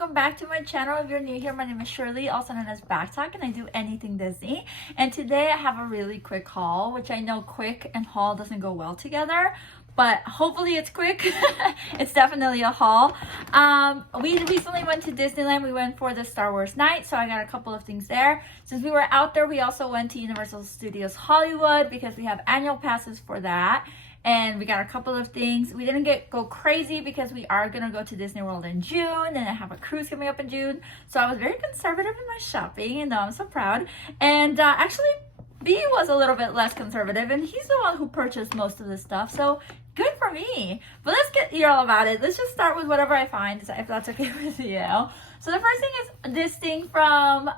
welcome back to my channel. If you're new here, my name is Shirley, also known as Backttalk, and I do anything Disney. And today I have a really quick haul, which I know quick and haul doesn't go well together, but hopefully it's quick. It's definitely a haul. We recently went to Disneyland. We went for the Star Wars night, so I got a couple of things there. Since we were out there, we also went to Universal Studios Hollywood because we have annual passes for that. And we got a couple of things. We didn't go crazy because we are gonna go to Disney World in June, and I have a cruise coming up in June. So I was very conservative in my shopping, and I'm so proud. And actually, B was a little bit less conservative, and he's the one who purchased most of this stuff. So good for me. But let's get here all about it. Let's just start with whatever I find, if that's okay with you. So the first thing is this thing from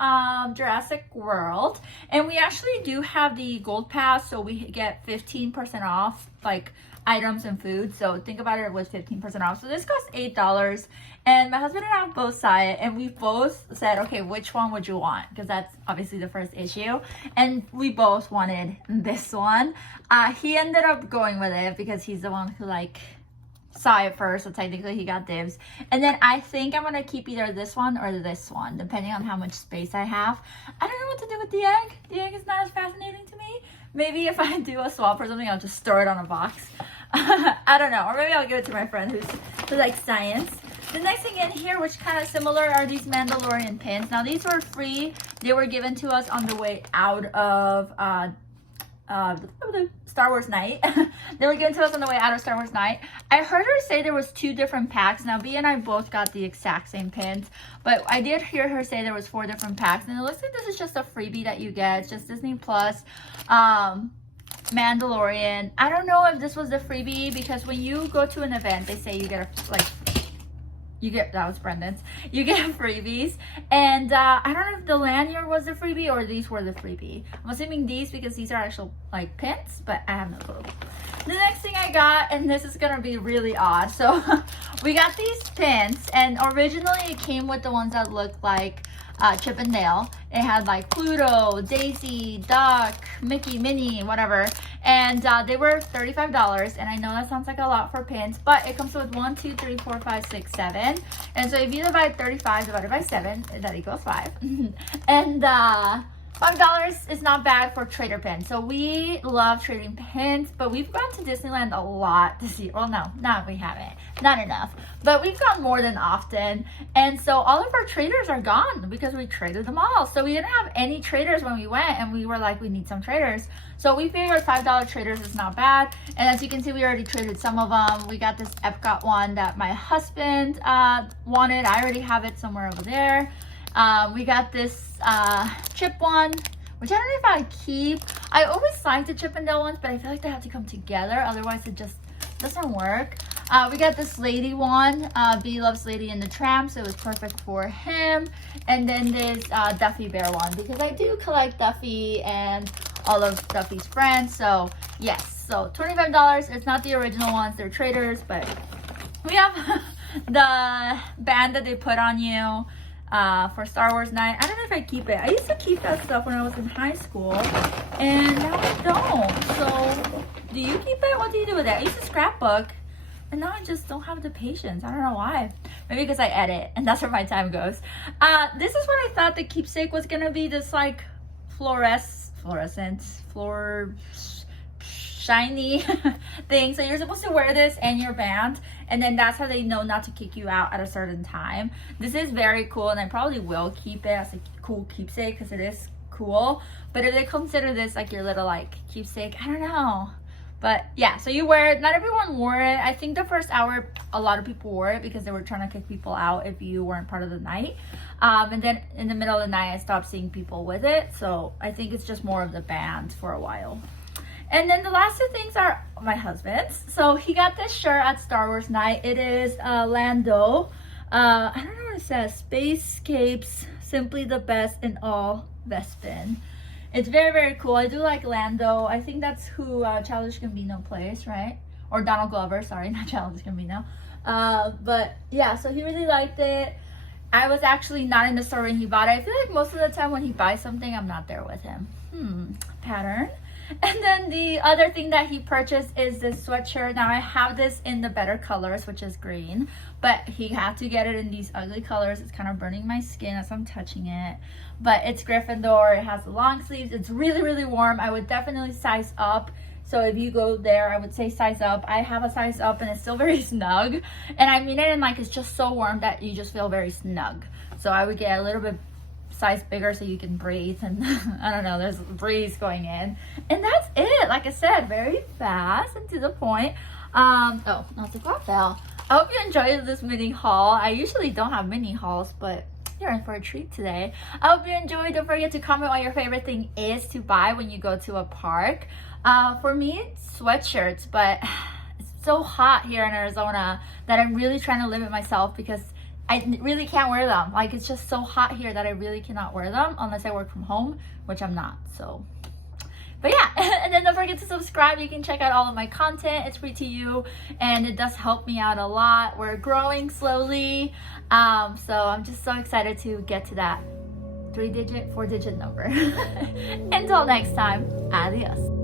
Jurassic World. And we actually do have the gold pass, so we get 15% off like items and food. So think about it with 15% off. So this costs $8. And my husband and I both saw it, and we both said, okay, which one would you want? Because that's obviously the first issue. And we both wanted this one. He ended up going with it because he's the one who saw it first, so technically he got dibs. And then I think I'm gonna keep either this one or this one, depending on how much space I have. I don't know what to do with the egg. The egg is not as fascinating to me. Maybe if I do a swap or something, I'll just store it on a box. I don't know, or maybe I'll give it to my friend who likes science. The next thing in here, which kind of similar, are these Mandalorian pins. Now these were free. They were given to us on the way out of Star Wars night. They were given to us on the way out of Star Wars night. I heard her say there was 2 different packs. Now B and I both got the exact same pins, but I did hear her say there was 4 different packs, and it looks like this is just a freebie that you get. It's just Disney Plus, Mandalorian. I don't know if this was the freebie, because when you go to an event, they say you get that was Brendan's. You get freebies. And I don't know if the lanyard was the freebie or these were the freebie. I'm assuming these, because these are actual pins, but I have no clue. The next thing I got, and this is gonna be really odd. So we got these pins, and originally it came with the ones that looked like Chip and Dale. It had Pluto, Daisy, Duck, Mickey, Minnie, whatever. And they were $35. And I know that sounds like a lot for pins, but it comes with 1, 2, 3, 4, 5, 6, 7. And so if you divide 35 divided by 7, that equals 5. And $5 is not bad for trader pins. So we love trading pins, but we've gone to Disneyland a lot to see. Well, no, we haven't. Not enough. But we've gone more than often. And so all of our traders are gone because we traded them all. So we didn't have any traders when we went, and we were like, we need some traders. So we figured $5 traders is not bad. And as you can see, we already traded some of them. We got this Epcot one that my husband wanted. I already have it somewhere over there. We got this chip one, which I don't know if I keep. I always like the Chip and Dale ones, but I feel like they have to come together, otherwise it just doesn't work. We got this Lady one. B loves Lady and the Tramp, so it was perfect for him. And then this Duffy Bear one, because I do collect Duffy and all of Duffy's friends. So yes, so $25. It's not the original ones, they're traders, but we have the band that they put on you for Star Wars night. I don't know if I keep it. I used to keep that stuff when I was in high school, and now I don't. So do you keep it? What do you do with it? I used to scrapbook, and now I just don't have the patience. I don't know why. Maybe because I edit, and that's where my time goes. This is what I thought the keepsake was gonna be. This fluorescent, shiny thing. So you're supposed to wear this and your band, and then that's how they know not to kick you out at a certain time. This is very cool, and I probably will keep it as a cool keepsake because it is cool. But if they consider this your little keepsake, I don't know. But yeah, so you wear it. Not everyone wore it. I think the first hour a lot of people wore it because they were trying to kick people out if you weren't part of the night. And then in the middle of the night I stopped seeing people with it, so I think it's just more of the band for a while. And then the last 2 things are my husband's. So he got this shirt at Star Wars night. It is Lando. I don't know what it says. Spacescapes, simply the best in all Bespin. It's very, very cool. I do like Lando. I think that's who Childish Gambino plays, right? Or Donald Glover, sorry, not Childish Gambino. But yeah, so he really liked it. I was actually not in the store when he bought it. I feel like most of the time when he buys something, I'm not there with him. Pattern. And then the other thing that he purchased is this sweatshirt. Now I have this in the better colors, which is green, but he had to get it in these ugly colors. It's kind of burning my skin as I'm touching it, but it's Gryffindor. It has the long sleeves. It's really, really warm. I would definitely size up. So if you go there, I would say size up. I have a size up and it's still very snug. And I mean it in like, it's just so warm that you just feel very snug. So I would get a little bit size bigger so you can breathe, and I don't know, there's a breeze going in. And that's it. Like I said, very fast and to the point. Oh, not the car fell. I hope you enjoyed this mini haul. I usually don't have mini hauls, but you're in for a treat today. I hope you enjoyed. Don't forget to comment what your favorite thing is to buy when you go to a park. For me, it's sweatshirts, but it's so hot here in Arizona that I'm really trying to limit myself because I really can't wear them. Like, it's just so hot here that I really cannot wear them unless I work from home, which I'm not. So, but yeah, and then don't forget to subscribe. You can check out all of my content. It's free to you, and it does help me out a lot. We're growing slowly, so I'm just so excited to get to that 4-digit number. Until next time, adios.